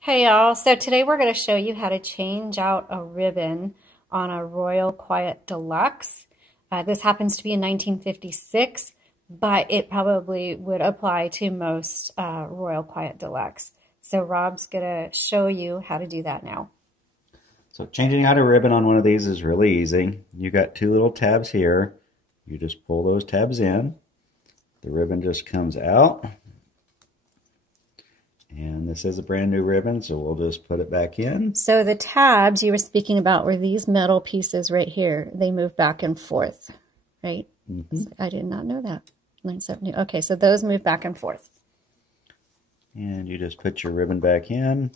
Hey y'all, so today we're going to show you how to change out a ribbon on a Royal Quiet De Luxe. This happens to be in 1956, but it probably would apply to most Royal Quiet De Luxe. So Rob's going to show you how to do that now. So changing out a ribbon on one of these is really easy. You got two little tabs here. You just pull those tabs in. The ribbon just comes out. And this is a brand new ribbon, so we'll just put it back in. So the tabs you were speaking about were these metal pieces right here. They move back and forth, right? Mm-hmm. I did not know that. 970. Okay, so those move back and forth. And you just put your ribbon back in.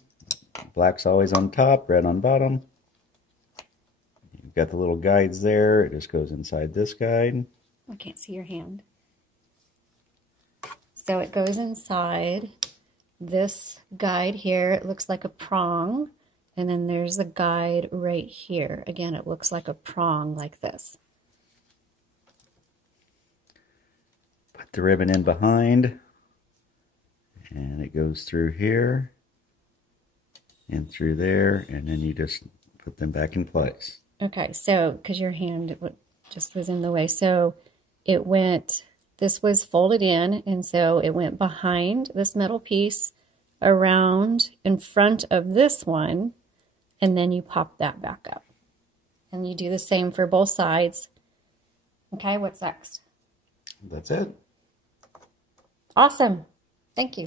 Black's always on top, red on bottom. You've got the little guides there. It just goes inside this guide. I can't see your hand. So it goes inside this guide here. It looks like a prong. And then there's a guide right here. Again, it looks like a prong like this. Put the ribbon in behind. And it goes through here. And through there. And then you just put them back in place. Okay, so because your hand just was in the way. So it went, this was folded in, and so it went behind this metal piece, around in front of this one, and then you pop that back up. And you do the same for both sides. Okay, what's next? That's it. Awesome. Thank you.